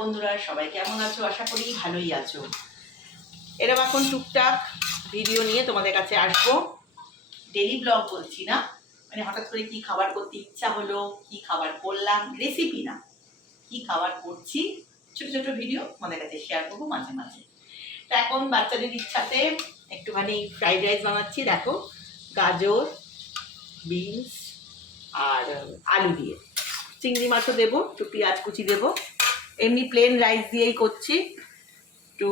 বন্ধুরা, সবাই কেমন আছো? আশা করি ভালোই আছো। এরকম এখন টুকটাক ভিডিও নিয়ে তোমাদের কাছে আসব। ডেলি ব্লগ বলছি না। মানে হঠাৎ করে কি খাবার করতে ইচ্ছা হলো, কি খাবার করলাম রেসিপি না। কি খাবার করছি, ছোট ছোট ভিডিও তোমাদের কাছে শেয়ার করব মাঝে মাঝে। তো এখন বাচ্চাদের ইচ্ছাতে একটুখানি ফ্রাইড রাইস বানাচ্ছি, দেখো। গাজর বিনস আর আলু দিয়ে। চিংড়ি মাছও দেবো একটু পেঁয়াজ কুচি দেবো। এমনি প্লেন রাইস দিয়েই করছি। একটু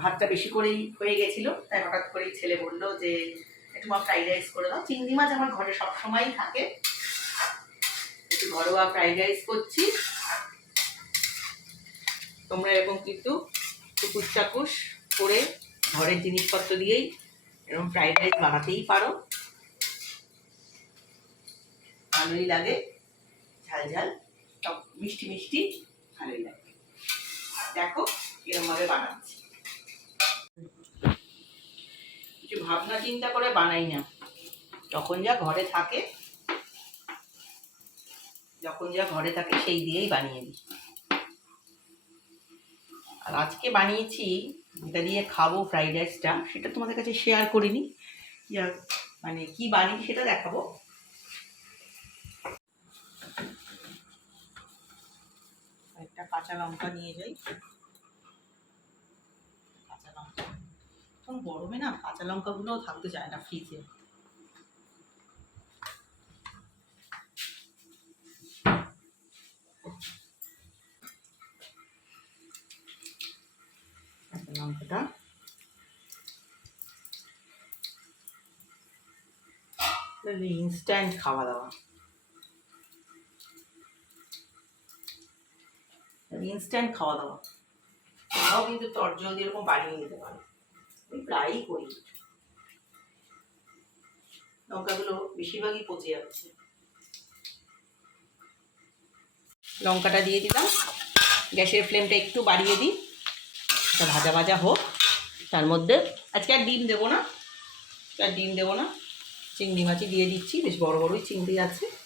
ভাতটা বেশি করেই হয়ে গেছিল। তাই হঠাৎ করেই ছেলে বলল যে, একটু মা ফ্রাইড রাইস করে দাও। চিংড়ি মাছ আমার ঘরে সবসময়ই থাকে। একটু ঘরোয়া ফ্রাইড রাইস করছি। তোমরা এরকম কিন্তু টুকুস চাকুস করে ঘরের জিনিসপত্র দিয়েই এরকম ফ্রাইড রাইস বানাতেই পারো। ভালোই লাগে। ঝাল ঝাল, সব মিষ্টি মিষ্টি। ভালোই লাগে। দেখো এরকম ভাবে বানাচ্ছি। কিছু ভাবনা চিন্তা করে বানাই না। যখন যা ঘরে থাকে, যখন যা ঘরে থাকে সেই দিয়েই বানিয়ে দিই। আর আজকে বানিয়েছি যেটা দিয়ে খাব ফ্রাইড রাইসটা সেটা তোমাদের কাছে শেয়ার করিনি। মানে কি বানিয়ে সেটা দেখাবো একটা কাঁচা লঙ্কা নিয়ে যাই। কাঁচা লঙ্কা। এখন গরমে না কাঁচা লঙ্কাগুলোও থাকতে চায় না ফ্রিজে লঙ্কাটা। ইনস্ট্যান্ট খাওয়া দাওয়া। ইনস্ট্যান্ট খাওয়া দাওয়া। তাও কিন্তু তরজল দিয়ে এরকম বানিয়ে নিতে পারো। আমি প্রায়ই করি। লঙ্কাগুলো বেশিরভাগই পচে যাচ্ছে। লঙ্কাটা দিয়ে দিলাম। গ্যাসের ফ্লেমটা একটু বাড়িয়ে দিই। এটা ভাজা ভাজা হোক। তার মধ্যে আজকে আর ডিম দেবো না। আর ডিম দেবো না। চিংড়ি মাছই দিয়ে দিচ্ছি। বেশ বড় বড়ই চিংড়ি আছে।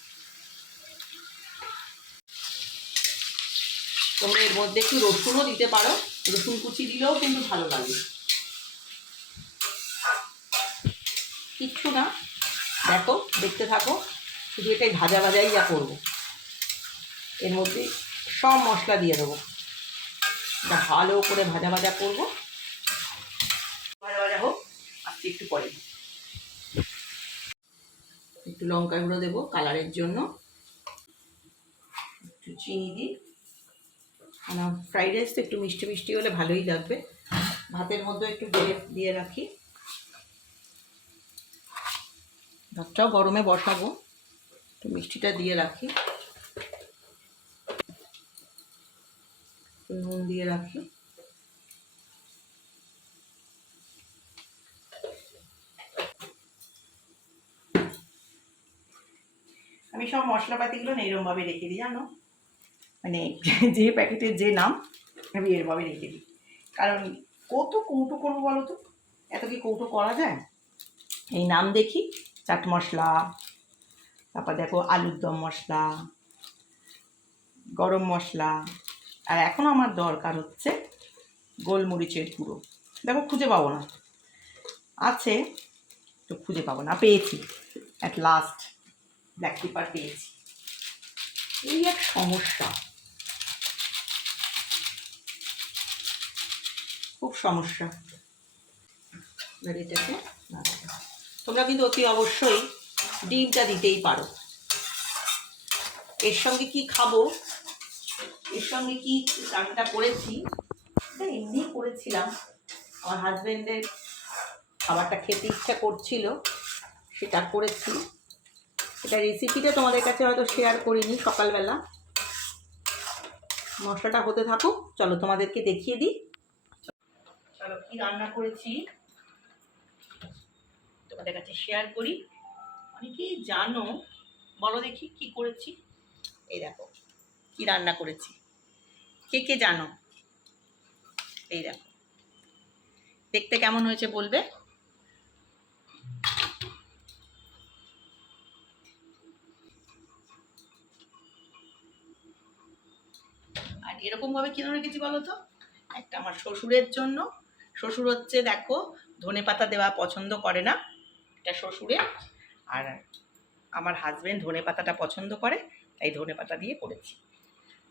তোমরা এর মধ্যে একটু রসুনও দিতে পারো। রসুন কুচি দিলেও কিন্তু ভালো লাগে। কিচ্ছু না। দেখো, দেখতে থাকো। শুধু এটাই ভাজা ভাজাই যা করব। এর মধ্যে সব মশলা দিয়ে দেবো। ভালো করে ভাজা ভাজা করব। হোক, আজকে একটু পরে। একটু লঙ্কা গুঁড়ো দেবো কালারের জন্য। একটু চিনি দিই। ফ্রাইড রাইস তো একটু মিষ্টি মিষ্টি হলে ভালোই লাগবে। ভাতের মধ্যে একটু দিয়ে দিয়ে রাখি। ভাতটাও গরমে বসাবো। একটু মিষ্টিটা দিয়ে রাখি। নুন দিয়ে রাখি। আমি সব মশলাপাতিগুলো না এরমভাবে রেখে দিই, জানো? মানে যে প্যাকেটের যে নাম, আমি এরভাবে রেখে দিই। কারণ কত কৌটো করব বলো তো? এত কি কৌটো করা যায়? এই নাম দেখি, চাট মশলা, তারপর দেখো আলুর দম মশলা, গরম মশলা, আর এখন আমার দরকার হচ্ছে গোলমরিচের গুঁড়ো। দেখো খুঁজে পাবো না। আছে, তো খুঁজে পাবো না, পেয়েছি। অ্যাট লাস্ট ব্ল্যাক পেপার পেয়েছি। এই এক সমস্যা। খুব সমস্যা। এবার তোমরা কিন্তু অতি অবশ্যই ডিমটা দিতেই পারো। এর সঙ্গে কি খাব? এর সঙ্গে কি রান্নাটা করেছি? এটা এমনি করেছিলাম। আমার হাজব্যান্ডের খাবারটা খেতে ইচ্ছা করছিল, সেটা করেছি। এটা রেসিপিটা তোমাদের কাছে হয়তো শেয়ার করিনি সকালবেলা। মশলাটা হতে থাকুক, চলো তোমাদেরকে দেখিয়ে দিই। কি রান্না করেছি? তোমাদের কাছে শেয়ার করি। অনেকেই জানো, বলো দেখি কি করেছি? এই দেখো, কি রান্না করেছি? কে কে জানো? এই দেখো। দেখতে কেমন হয়েছে বলবে? আর এরকমভাবে কেন রেখেছি বলো তো? একটা আমার শ্বশুরের জন্য শ্বশুর হচ্ছে দেখো ধনে পাতা দেওয়া পছন্দ করে না, এটা শ্বশুরে আর আমার হাজবেন্ড ধনে পাতাটা পছন্দ করে, তাই ধনে পাতা দিয়ে করেছি।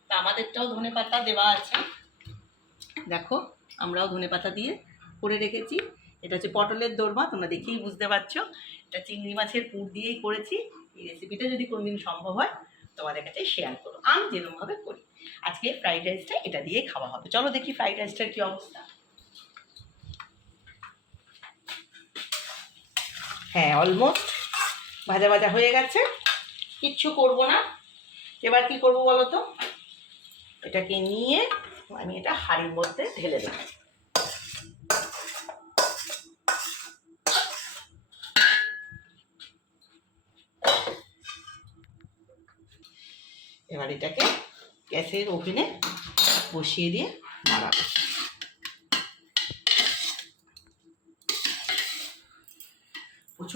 তা আমাদেরটাও ধনে পাতা দেওয়া আছে। দেখো, আমরাও ধনে পাতা দিয়ে করে রেখেছি। এটা হচ্ছে পটলের দোরমা, তোমরা দেখেই বুঝতে পারছ। এটা চিংড়ি মাছের পুর দিয়েই করেছি। এই রেসিপিটা যদি কোনোদিন সম্ভব হয়, তোমাদের কাছে শেয়ার করো। আমি যেরকমভাবে করি। আজকে ফ্রাইড রাইসটা এটা দিয়েই খাওয়া হবে। চলো দেখি ফ্রাইড রাইসটার কী অবস্থা। হ্যাঁ অলমোস্ট ভাজা ভাজা হয়ে গেছে। কিচ্ছু করব না। এবার কি করব বলো তো? এটাকে নিয়ে আমি এটা হাড়ির মধ্যে ঢেলে দেবো। এবার এটাকে গ্যাসের ওভেনে বসিয়ে দিয়ে নাড়াবো।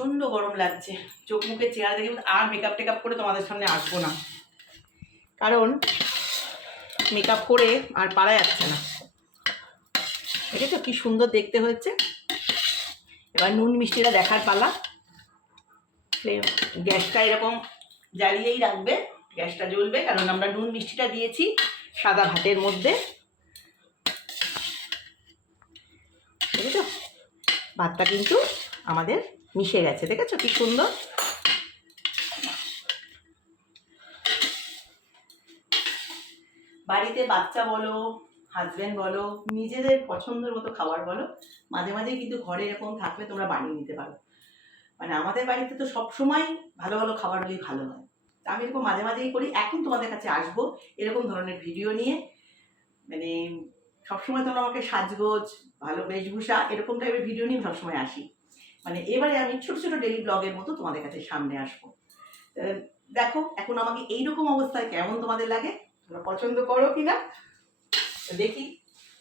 প্রচণ্ড গরম লাগছে। চোখ মুখে চেহারা দেখে আর মেকআপ টেকআপ করে তোমাদের সামনে আসব না। কারণ মেকআপ করে আর পারা যাচ্ছে না। দেখেছ কি সুন্দর দেখতে হয়েছে? এবার নুন মিষ্টিটা দেখার পালা। গ্যাসটা এরকম জ্বালিয়েই রাখবে, গ্যাসটা জ্বলবে, কারণ আমরা নুন মিষ্টিটা দিয়েছি সাদা ভাতের মধ্যে। দেখেছ? ভাতটা কিন্তু আমাদের মিশে গেছে, দেখেছ কি সুন্দর? বাড়িতে বাচ্চা বলো হাজব্যান্ড বলো, নিজেদের পছন্দের মতো খাবার বলো, মাঝে মাঝে কিন্তু ঘরে এরকম থাকলে তোমরা বানিয়ে নিতে পারো। মানে আমাদের বাড়িতে তো সবসময় ভালো ভালো খাবার হলেই ভালো হয়। আমি এরকম মাঝে মাঝেই করি, এখন তোমাদের কাছে আসব এরকম ধরনের ভিডিও নিয়ে। মানে সবসময় তোমরা আমাকে সাজগোজ, ভালো বেশভূষা এরকম টাইপের ভিডিও নিয়ে সবসময় আসি। মানে এবারে আমি ছোট ছোট ডেলি ব্লগের মতো তোমাদের কাছে সামনে আসব। দেখো, এখন আমাকে এইরকম অবস্থায় কেমন তোমাদের লাগে? তোমরা পছন্দ করো কি না দেখি,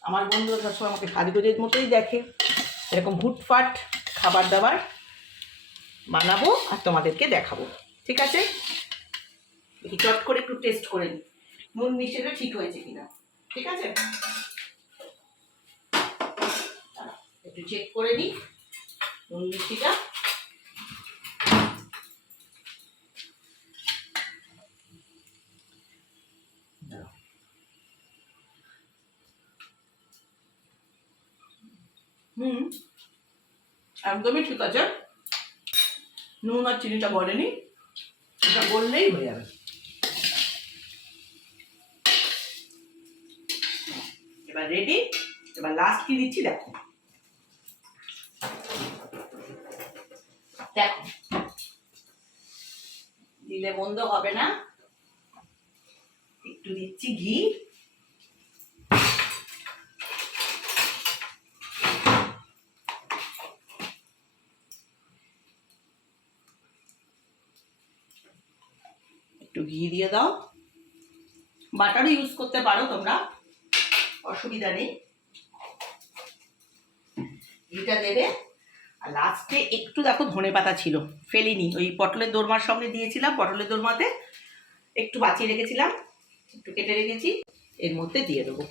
আমার বন্ধুরা সবসময় আমাকে সাজগোজের মতোই দেখে। এরকম হুটফাট খাবার দাবার বানাবো আর তোমাদেরকে দেখাবো। ঠিক আছে? দেখি, চট করে একটু টেস্ট করে নিই নুন মিষ্টিটা ঠিক হয়েছে কিনা? ঠিক আছে? একটু চেক করে নিই নুন মিষ্টিটা হুম, একদমই ঠিক আছে। নুন আর চিনিটা বলেনি এটা বললেই হয়ে যাবে। এবার রেডি এবার লাস্ট কি দিচ্ছি দেখো। দেখো। দিলে বন্ধ হবে না। একটু দিচ্ছি ঘি। একটু ঘি দিয়ে দাও। বাটারও ইউজ করতে পারো তোমরা। অসুবিধা নেই। ঘিটা দেবে। আর লাস্টে একটু দেখো ধনে পাতা ছিল, ফেলিনি। ওই পটলের দোরমার সঙ্গে দিয়েছিলাম, পটলের দোরমাতে একটু বাঁচিয়ে রেখেছিলাম, একটু কেটে রেখেছি, এর মধ্যে দিয়ে দেবো।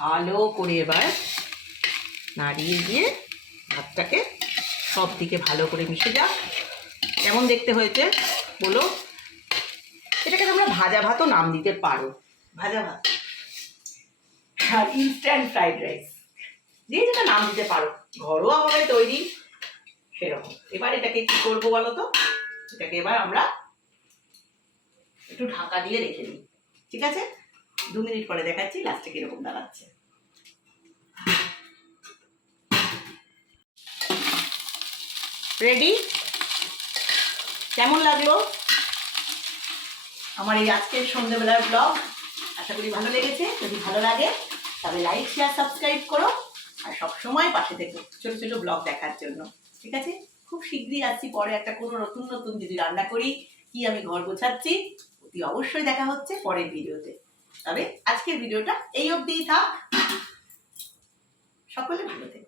ভালো করে এবার নাড়িয়ে দিয়ে ভাতটাকে সব দিকে ভালো করে মিশে যাক। কেমন দেখতে হয়েছে বলো? এটাকে তোমরা ভাজা ভাতও নাম দিতে পারো। ভাজা ভাত। আর ইনস্ট্যান্ট ফ্রাইড রাইস যে যেটা নাম দিতে পারো ঘরোয়াভাবে তৈরি, সেরকম। এবার এটাকে কি করব বলো তো? এটাকে এবার আমরা একটু ঢাকা দিয়ে রেখে দিই। ঠিক আছে? দু মিনিট পরে দেখাচ্ছি লাস্টে কীরকম দাঁড়াচ্ছে। রেডি কেমন লাগল? আমার এই আজকের সন্ধ্যেবেলার ব্লগ আশা করি ভালো লেগেছে। যদি ভালো লাগে তবে লাইক শেয়ার সাবস্ক্রাইব করো আর সবসময় পাশে থেকো ছোট ছোট ব্লগ দেখার জন্য। ঠিক আছে? খুব শীঘ্রই আসছি, পরে একটা কোনো নতুন নতুন যদি রান্না করি, কি আমি ঘর গোছাচ্ছি, অতি অবশ্যই দেখা হচ্ছে পরের ভিডিওতে। তবে আজকের ভিডিওটা এই অবধিই থাক। সকলে ভালো থেকো।